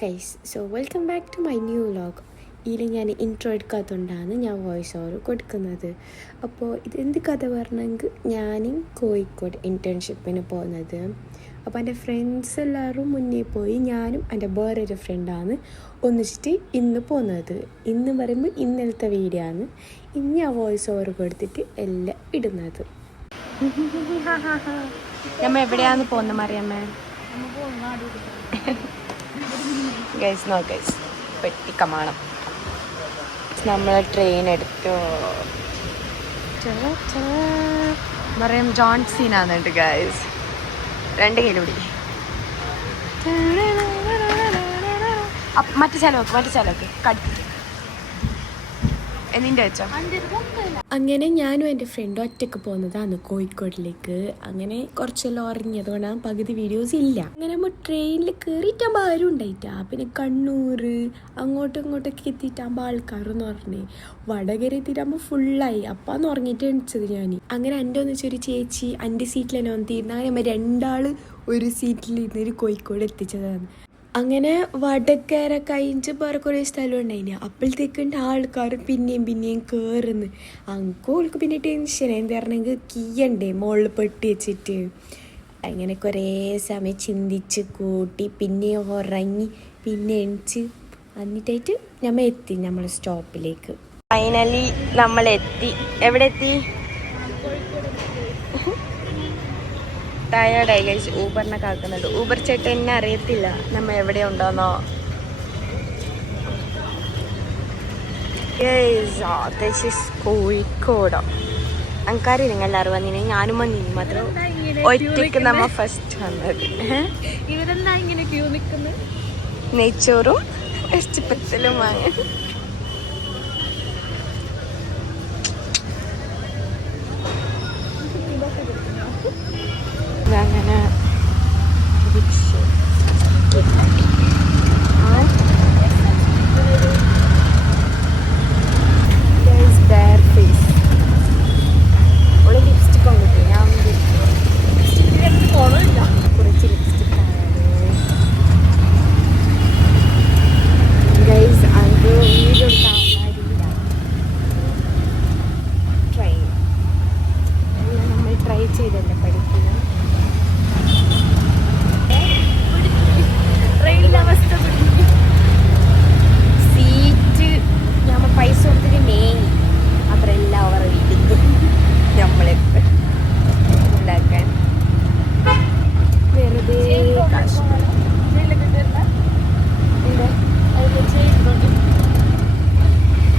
Guys, so welcome back to my new vlog. ഇതിൽ ഞാൻ intro എടുക്കാത്തതുകൊണ്ടാണ് ഞാൻ വോയിസ് ഓവർ കൊടുക്കുന്നത്. അപ്പോൾ ഇത് എന്ത് കഥ പറഞ്ഞെങ്കിൽ ഞാൻ കോഴിക്കോട് ഇൻറ്റേൺഷിപ്പിന് പോകുന്നത്. അപ്പോൾ എൻ്റെ ഫ്രണ്ട്സ് എല്ലാവരും മുന്നേ പോയി, ഞാനും എൻ്റെ വേറൊരു ഫ്രണ്ടാണ് ഒന്നിച്ചിട്ട് ഇന്ന് പോകുന്നത്. ഇന്ന് പറയുമ്പോൾ ഇന്നലത്തെ വീഡിയോ ആണ്. ഇനി ആ വോയിസ് ഓവർ കൊടുത്തിട്ട് എല്ലാം ഇടുന്നത്. നമ്മൾ എവിടെയാണ് പോകുന്നത് മറിയമ്മ? ഗൈസ് നോ ഗൈസ്, പെട്ടിക്കമാണം. നമ്മൾ ട്രെയിൻ എടുത്തു. മറിയം ജോൺസീനാന്നുണ്ട് ഗൈസ്. 2 കിലോടി മറ്റു സ്ഥലമൊക്കെ കടിക്കും എന്നിൻ്റെ വെച്ചോ. അങ്ങനെ ഞാനും എൻ്റെ ഫ്രണ്ടും ഒറ്റയ്ക്ക് പോകുന്നതാണ് കോഴിക്കോടിലേക്ക്. അങ്ങനെ കുറച്ചെല്ലാം ഉറങ്ങിയതുകൊണ്ടാണ് പകുതി വീഡിയോസ് ഇല്ല. അങ്ങനെ നമ്മൾ ട്രെയിനിൽ കയറിയിട്ടാകുമ്പോൾ ആരും ഉണ്ടായിട്ടാ. പിന്നെ കണ്ണൂർ അങ്ങോട്ടും ഇങ്ങോട്ടൊക്കെ എത്തിയിട്ടാകുമ്പോൾ ആൾക്കാരെന്ന് പറഞ്ഞേ വടകര എത്തിയിട്ടാകുമ്പോൾ ഫുള്ളായി. അപ്പാന്ന് ഉറങ്ങിയിട്ട് എണിച്ചത് ഞാൻ. അങ്ങനെ എൻ്റെ ഒന്നിച്ചൊരു ചേച്ചി എൻ്റെ സീറ്റിൽ തന്നെ വന്നിരുന്നു. അങ്ങനെ നമ്മൾ 2 ഒരു സീറ്റിൽ ഇരുന്നൊരു കോഴിക്കോട് എത്തിച്ചതാണ്. അങ്ങനെ വടകര കഴിഞ്ഞ് വേറെ കുറേ സ്ഥലം ഉണ്ടായിന്. അപ്പോഴത്തേക്കുണ്ട് ആൾക്കാർ പിന്നെയും കയറുന്നു. അങ്കോൾക്ക് പിന്നെ ടെൻഷൻ എന്താ പറഞ്ഞെങ്കിൽ കീയണ്ടേ മുകളിൽ പെട്ടി വെച്ചിട്ട്. അങ്ങനെ കുറേ സമയം ചിന്തിച്ച് കൂട്ടി പിന്നെ ഉറങ്ങി പിന്നെ എണിച്ച് എന്നിട്ടായിട്ട് നമ്മൾ എത്തി നമ്മളെ സ്റ്റോപ്പിലേക്ക്. ഫൈനലി നമ്മളെത്തി. എവിടെ എത്തി? ടയേർഡായി ഗൈസ്. ഊബറിനെ കാക്കുന്നുണ്ട്. ഊബർ ചേട്ടൻ എന്നെ അറിയത്തില്ല നമ്മൾ എവിടെ ഉണ്ടോന്നോ. കോഴിക്കോടോ അങ്കാരി നിങ്ങൾ എല്ലാവരും വന്നിന്, ഞാനും വന്നിന്. മാത്രം ഒറ്റയ്ക്ക് നമ്മ ഫസ്റ്റ് വന്നത്. നെയ്ച്ചോറും ഇറച്ചിപ്പത്തലും വാങ്ങി. അങ്ങനെ ലിപ്സ്റ്റിക് വന്നിട്ട് ഞാൻ കുറച്ച് ലിപ്സ്റ്റിക് ഗൈസ്. അത് വീഡിയോ ട്രെയിൻ എല്ലാം നമ്മൾ ട്രൈ ചെയ്തല്ലേ പഠിക്കുന്നത്. സീറ്റ് നമ്മൾ പൈസ കൊടുത്തിട്ട് മേങ്ങി അത്രയെല്ലാം അവർ ഇടുന്നു നമ്മളെപ്പ ഉണ്ടാക്കാൻ വെറുതെ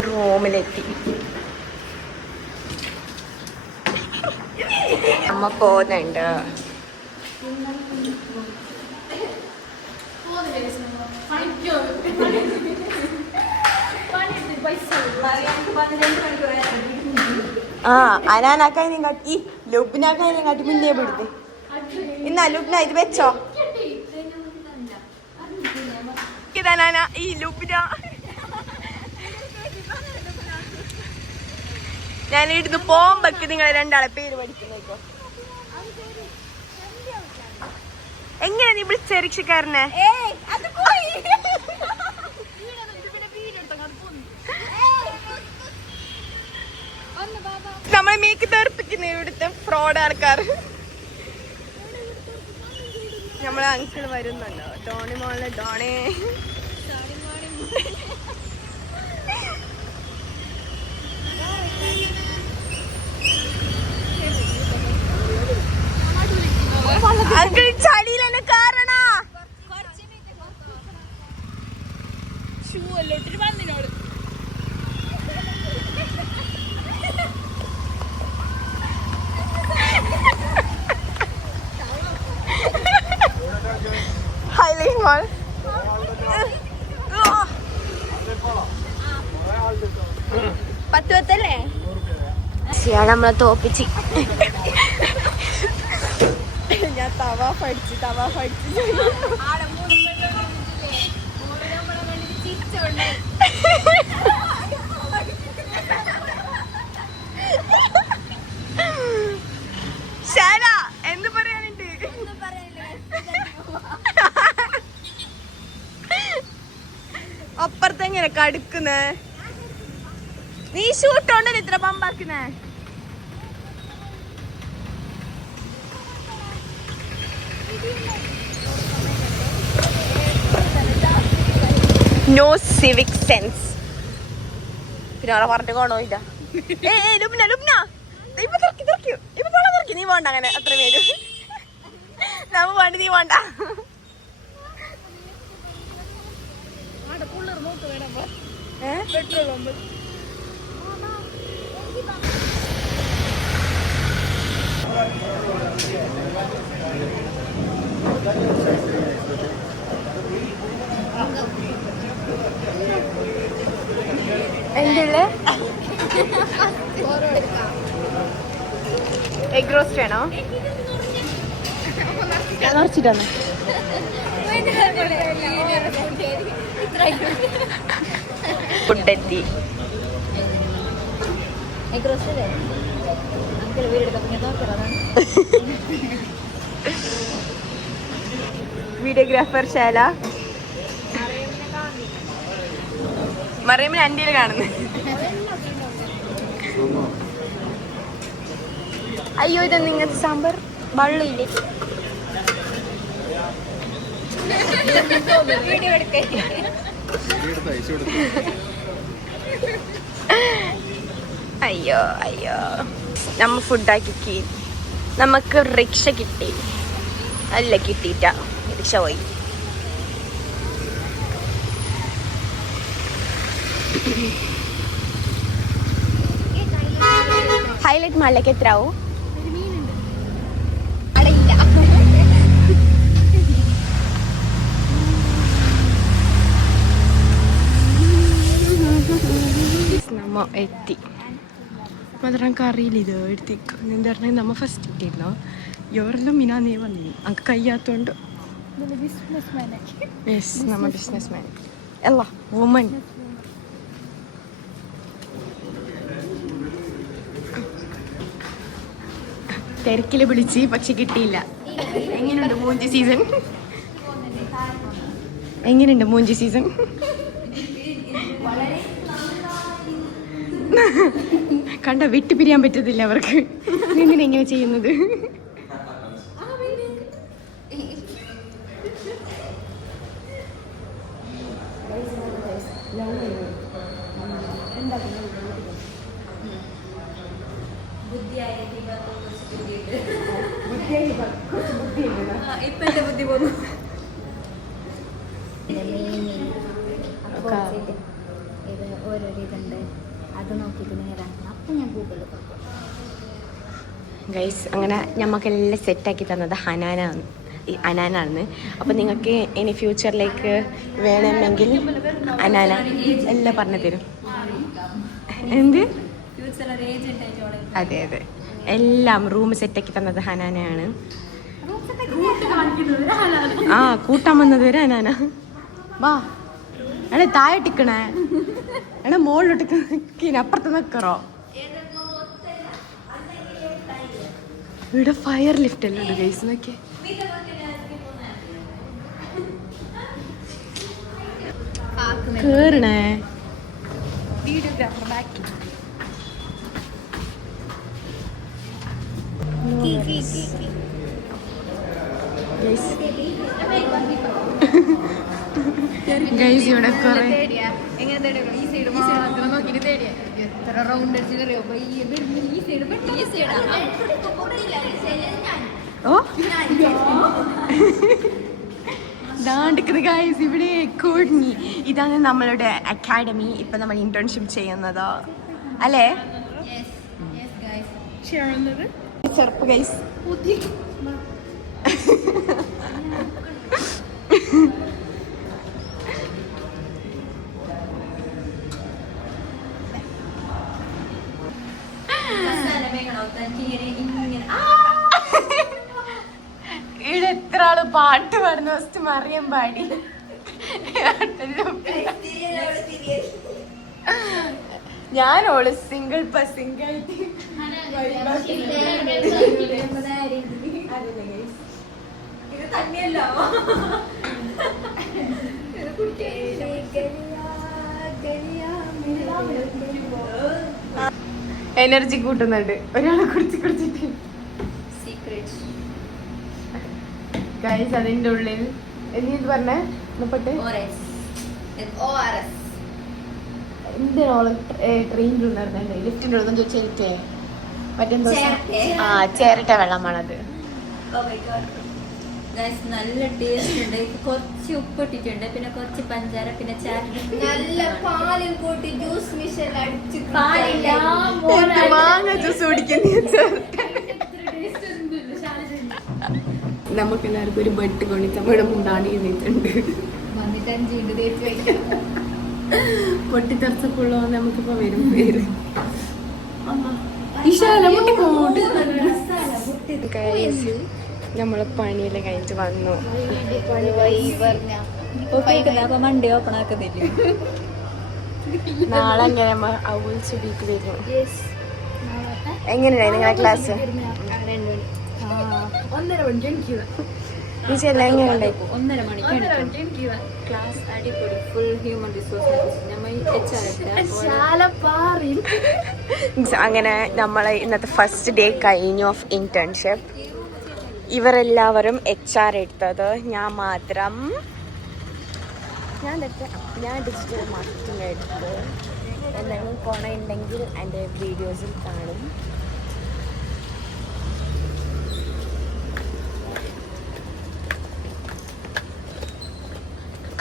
റൂമിലെത്തി. അമ്മ പോകുന്നുണ്ട്. അനാനാക്കാനും കാട്ടി ലുബ്നാക്കാനും കാട്ടി മുന്നേ പിടുത്ത്. ഇന്നാ ലുബ്ന ഇത് വെച്ചോ. ഈ ലുബ്ന ഞാൻ ഇടുന്ന് പോകുമ്പക്ക് നിങ്ങൾ 2 പേര് പഠിക്കുന്നേക്കോ. എങ്ങനെ നീ വിളിച്ച രക്ഷക്കാരനെ? നമ്മളെ മേക്ക് തെറിപ്പിക്കുന്ന ഇവിടുത്തെ ഫ്രോഡ് ആൾക്കാർ. നമ്മളെ അങ്കിൾ വരുന്നുണ്ടോ? ഡോണി മോളെ ഡോണേ അങ്കിൾ ചളിയിൽ എന്നെ കാരണ ഷൂ എല്ലോട്ടിട്ട് വന്നിനോട്. പത്തല്ലേ നമ്മളെ തോപ്പിച്ച്. ഞാൻ തവാഫ് അടിച്ച് ശാല എന്ത് പറയാനുണ്ട്? ഇങ്ങനെ കടുക്കുന്നേ? നീ ഷൂട്ടോണ്ടല്ലേ ഇത്ര പമ്പാക്കുന്നേ? No civic sense. പിന്നെ അവിടെ പറഞ്ഞിട്ട് കോണോ ഇല്ല. ലുബ്ന ലുബ്ന ഇപ്പൊ തുറക്കി നീ പോണ്ട. അങ്ങനെ അത്ര പേര് നമ്മ വേണ്ട, നീ വേണ്ട. എന്തുള്ളേ? എഗ് റോസ്റ്റ് വേണോ? നിറച്ചിട്ടാണ്. ഫുഡെത്തി. വീഡിയോഗ്രാഫർ ശാല മറിയമ്മിന് അന്ത്യയിൽ കാണുന്നു. അയ്യോ, ഇത് നിങ്ങൾക്ക് സാമ്പാർ വെള്ളമില്ലേ? അയ്യോ അയ്യോ, നമ്മ ഫുഡാക്കി. നമുക്ക് റിക്ഷ കിട്ടി. അല്ല, കിട്ടിയിട്ട റിക്ഷ പോയി. ഹൈലൈറ്റ് മാളിലേക്ക് എത്ര ആവും? നമ്മ എത്തി. മാത്രം കറിയില്ല. ഇത് എടുത്തേക്ക് എന്താ പറഞ്ഞാൽ നമ്മ ഫസ്റ്റ് എത്തിയിരുന്നോ? ഇവരെല്ലാം മിനാന്നേ വന്നു. അങ്ങ് കഴിയാത്തോണ്ട് നമ്മ ബിസിനസ് മാൻ അല്ല, വുമൻ. തിരക്കില് വിളിച്ച് പക്ഷെ കിട്ടിയില്ല. എങ്ങനെയുണ്ട് മൂഞ്ചി സീസൺ? എങ്ങനെയുണ്ട് മൂഞ്ചി സീസൺ? കണ്ട, വിട്ടു പിരിയാൻ പറ്റത്തില്ല അവർക്ക്. എന്തിനെങ്ങനെ ചെയ്യുന്നത്? ബുദ്ധി പോന്നു. ഗൈസ്, അങ്ങനെ ഞമ്മക്കെല്ലാം സെറ്റാക്കി തന്നത് അനാനാണ്. അപ്പം നിങ്ങൾക്ക് ഇനി ഫ്യൂച്ചറിലേക്ക് വേണമെങ്കിൽ അനാന എല്ലാം പറഞ്ഞു തരും. എന്ത്? അതെ അതെ, എല്ലാം റൂം സെറ്റാക്കി തന്നത് ഹനാനയാണ്. ആ, കൂട്ടാൻ വന്നത് വരെ ഹനാന. വാ എണേ, താഴെ ടിക്കണേ എണേ, മോളിലോട്ട് അപ്പുറത്ത് നിക്കറോ? ഇവിടെ ഫയർ ലിഫ്റ്റ് എല്ലാം ഉണ്ട് ഗൈസ്, നോക്കിയേ. കേറണേ. വീഡിയോഗ്രാഫർ ബാക്കി. ഗൈസ്, ഇവിടെ കുറെ ഗൈസ് ഇവിടെ കുടുങ്ങി. ഇതാണ് നമ്മളുടെ അക്കാഡമി. ഇപ്പൊ നമ്മൾ ഇന്റേൺഷിപ്പ് ചെയ്യുന്നത് അല്ലേ? ചെറുപ്പ് ഗൈസ്. ഇവിടെ എത്ര ആള് പാട്ട് പാടുന്ന ഫസ്റ്റ് മറിയം പാടി. ഞാനോള് സിംഗിൾ സിംഗിൾ ഇത് തന്നെയല്ലോ. എനർജി കൂട്ടുന്നുണ്ട് ഒരാളെ കുടിച്ചിട്ട്. ഗൈസ് അതിന്റെ ഉള്ളിൽ എന്ത് പറഞ്ഞേ എന്തിനോള് ട്രെയിനിൽ ഉണ്ടായിരുന്നുണ്ട് ലിഫ്റ്റിന്റെ ഉള്ളതെന്ന് ചോദിച്ചേ മറ്റെന്തോ ചേരട്ട വെള്ളമാണത്. നല്ല ടേസ്റ്റ് ഉണ്ട്. കുറച്ച് ഉപ്പ് ഇട്ടിട്ടുണ്ട്, പിന്നെ കുറച്ച് പഞ്ചാര, പിന്നെ നല്ല പാലും കൂട്ടി ജ്യൂസ് മിഷൻ അടിച്ച് മാങ്ങ ജ്യൂസ് കുടിക്കുന്ന നമുക്ക് എല്ലാവർക്കും ഒരു ബെഡ് കൊണ്ട് നമ്മുടെ മുണ്ടാണി ചെയ്തിട്ടുണ്ട്. പൊട്ടിത്തെറിച്ചപ്പോഴോ നമുക്കിപ്പോ വരും പേര് നമ്മളെ പണിയെല്ലാം കഴിഞ്ഞിട്ട് വന്നു. മണ്ടി ഓപ്പൺ ആക്കുന്നില്ല. നാളെ എങ്ങനെ വീക്ക് വരുന്നു. എങ്ങനെയായി നിങ്ങളെ ക്ലാസ്? 1:30 മണിക്ക് എനിക്ക് എങ്ങനെയുണ്ടായി? 1:30 മണിക്ക് ക്ലാസ് അടിപൊളി. Full human resource. അങ്ങനെ നമ്മളെ ഇന്നത്തെ ഫസ്റ്റ് ഡേ കഴിഞ്ഞു ഓഫ് ഇന്റേൺഷിപ്പ്. ഇവരെല്ലാവരും HR എടുത്തത്, ഞാൻ മാത്രം ഞാൻ ഡിജിറ്റൽ മാർക്കറ്റിംഗ് എടുത്തത്. എന്തെങ്കിലും കോണ ഉണ്ടെങ്കിൽ എൻ്റെ വീഡിയോസിൽ കാണും.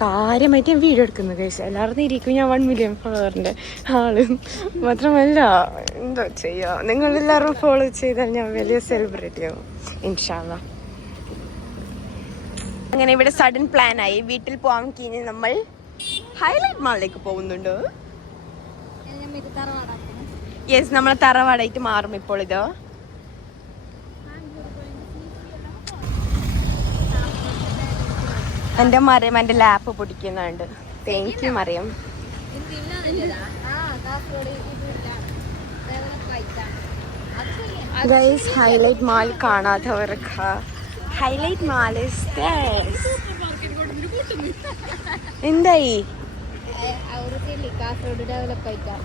കാര്യമായിട്ട് ഞാൻ വീഡിയോ എടുക്കുന്നത് കേസ് എല്ലാവരും ഇരിക്കും. ഞാൻ 1 മില്യൺ ഫോളോവറിൻ്റെ ആള് മാത്രമല്ല എന്തോ ചെയ്യാം, നിങ്ങളെല്ലാവരും ഫോളോ ചെയ്താൽ ഞാൻ വലിയ സെലിബ്രിറ്റി ആവും ഇൻഷാ അല്ലാ. അങ്ങനെ ഇവിടെ സഡൻ പ്ലാൻ ആയി വീട്ടിൽ പോകാൻ കഴിഞ്ഞ് നമ്മൾ ഹൈലൈറ്റ് മാളിലേക്ക് പോകുന്നുണ്ട്. യെസ്, നമ്മളെ തറവാടായിട്ട് മാറും ഇപ്പോൾ ഇത്. എൻ്റെ മറിയം എൻ്റെ ലാപ്പ് പൊടിക്കുന്നുണ്ട്. Thank you Mariyam. Guys, Highlight Mall കാണാത്തവർക്ക് ഹൈലൈറ്റ് മാൾ എന്തായി കാസർഗോഡ് ഡെവലപ്പ് ആയിട്ടാ.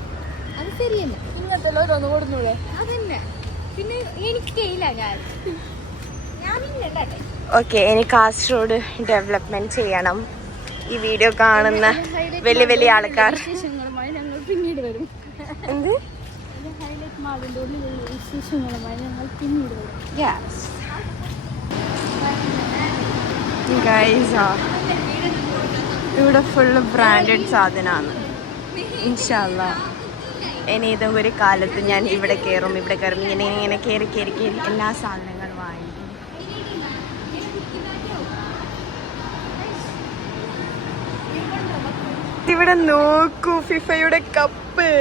അത് ശരിയല്ല, ഇങ്ങനത്തെ ഓരോന്ന് കൊടുന്നൂടെ? അതന്നെ. പിന്നെ എനിക്കില്ല, ഞാൻ പിന്നെ ഓക്കെ, എനിക്ക് കാസർഗോഡ് ഡെവലപ്മെന്റ് ചെയ്യണം. ഈ വീഡിയോ കാണുന്ന വലിയ വലിയ ആൾക്കാർ ഞങ്ങൾ പിന്നീട് വരും. എന്ത് ഹൈലൈറ്റ് മാളിന്റെ ഉള്ളിലുള്ള വിശേഷങ്ങളുമായി ഞങ്ങൾ പിന്നീട് വരും. ഗൈസ്, ഇവിടെ ഫുള്ള് ബ്രാൻഡഡ് സാധനമാണ്. ഇൻഷാ അല്ലാ ഇനി ഏതെങ്കിലും ഒരു കാലത്ത് ഞാൻ ഇവിടെ കയറും ഇങ്ങനെ കയറി എല്ലാ സാധനങ്ങളും വാങ്ങി. ഇവിടെ നോക്കൂ, ഫിഫയുടെ കപ്പ്.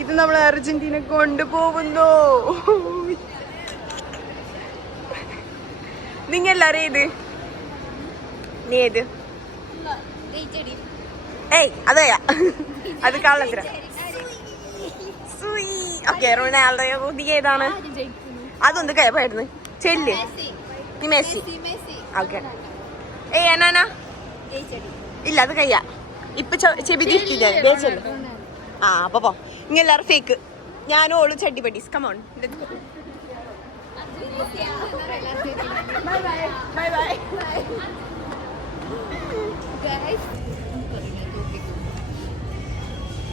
ഇത് നമ്മൾ അർജന്റീന കൊണ്ടുപോകുന്നു. നിങ്ങളെല്ലാരും ഏത്? നീ ഏത്? ഏയ് അതെയാ, അത് കള്ളത്തിര. Okay, Ronaldo. നീ ഏതാണ്? അതൊന്ന് പോയിരുന്നു ചെല്ല്. നീ മെസ്സി. ഓക്കെ. ഏയ് എന്നാ ഇല്ല, അത് കയ്യാ ഇപ്പൊ ചെബിതിരിക്കില്ല. ആ അപ്പൊ പോ. ഇങ്ങെല്ലാരും ഫേക്ക്. ഞാനും ഓള് ചെടിപെട്ടീസ്. Come on, bye bye.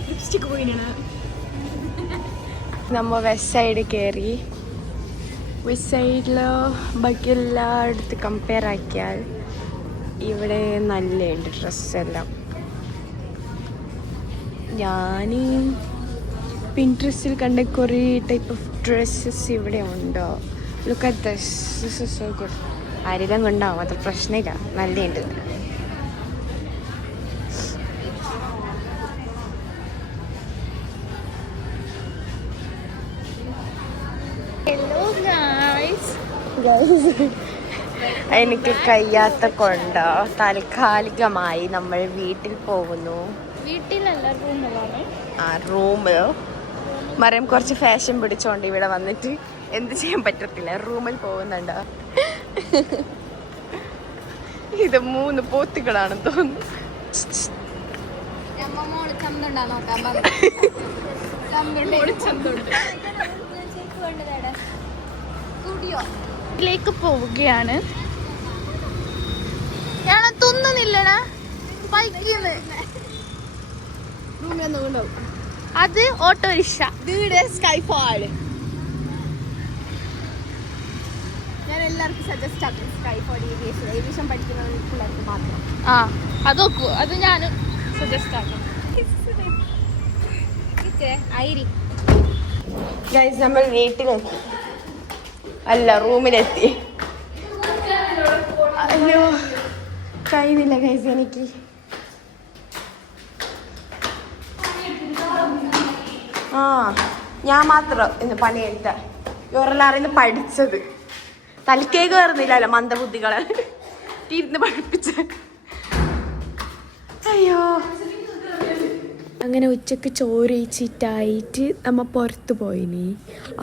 ലിപ്സ്റ്റിക് പോയിനാണ്. നമ്മ വെസ്റ്റ് സൈഡ് കയറി. വെസ്റ്റ് സൈഡില് ബാക്കി എല്ലായിടത്ത് കമ്പയർ ആക്കിയാൽ ഇവിടെ നല്ലുണ്ട് ഡ്രസ്സെല്ലാം. ഞാൻ പിൻട്രസ്റ്റിൽ കണ്ട കുറേ ടൈപ്പ് ഓഫ് ഡ്രസ്സസ് ഇവിടെ ഉണ്ടോ. Look at this, this is so good. ആരെല്ലാം കൊണ്ടാവും, അത് പ്രശ്നമില്ല, നല്ലുണ്ട്. എനിക്ക് കഴിയാത്ത കൊണ്ട് താൽക്കാലികമായി നമ്മൾ വീട്ടിൽ പോകുന്നു. റൂമിൽ മറിയം കുറച്ച് ഫാഷൻ പിടിച്ചോണ്ട് ഇവിടെ വന്നിട്ട് എന്ത് ചെയ്യാൻ പറ്റത്തില്ല, റൂമിൽ പോകുന്നുണ്ട്. ഇത് 3 പോത്തുകളാണെന്ന് തോന്നുന്നു. ിലേക്ക് പോവുകയാണ്. ഞാൻ തിന്നുന്നില്ലടാ ബൈക്കിന്ന്. അത് ഓട്ടോറിക്ഷ. സ്കൈഫാൾ ഞാൻ എല്ലാവർക്കും സജസ്റ്റ് ആക്കും. സ്കൈഫാൾ ഏവിയേഷൻ പഠിക്കുന്ന പിള്ളേർക്ക് മാത്രം. ആ അത് നോക്കൂ, അത് ഞാൻ സജസ്റ്റ് ആക്കാം. ഗൈസ് നമ്മൾ വീട്ടിലെത്തി, അല്ല റൂമിലെത്തി. അയ്യോ കഴിയുന്നില്ല ഗൈസ് എനിക്ക്. ആ ഞാൻ മാത്രം ഇന്ന് പണിയെടുത്ത, ഇവരെല്ലാരും പഠിച്ചത് തലക്കേ കയറുന്നില്ലല്ലോ മന്ദബുദ്ധികളെ ഇരുന്ന് പഠിപ്പിച്ച. അയ്യോ അങ്ങനെ ഉച്ചക്ക് ചോറ് കഴിച്ചിട്ടായിട്ട് നമ്മ പുറത്ത് പോയിനി.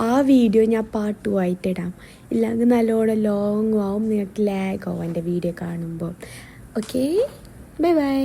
ആ വീഡിയോ ഞാൻ പാർട്ട് 2 ആയിട്ട് ഇടാം, ഇല്ലെങ്കിൽ നല്ലോണം ലോങ് ആവും, നിങ്ങൾക്ക് ലാഗ് ആവും എൻ്റെ വീഡിയോ കാണുമ്പോൾ. Okay, bye bye.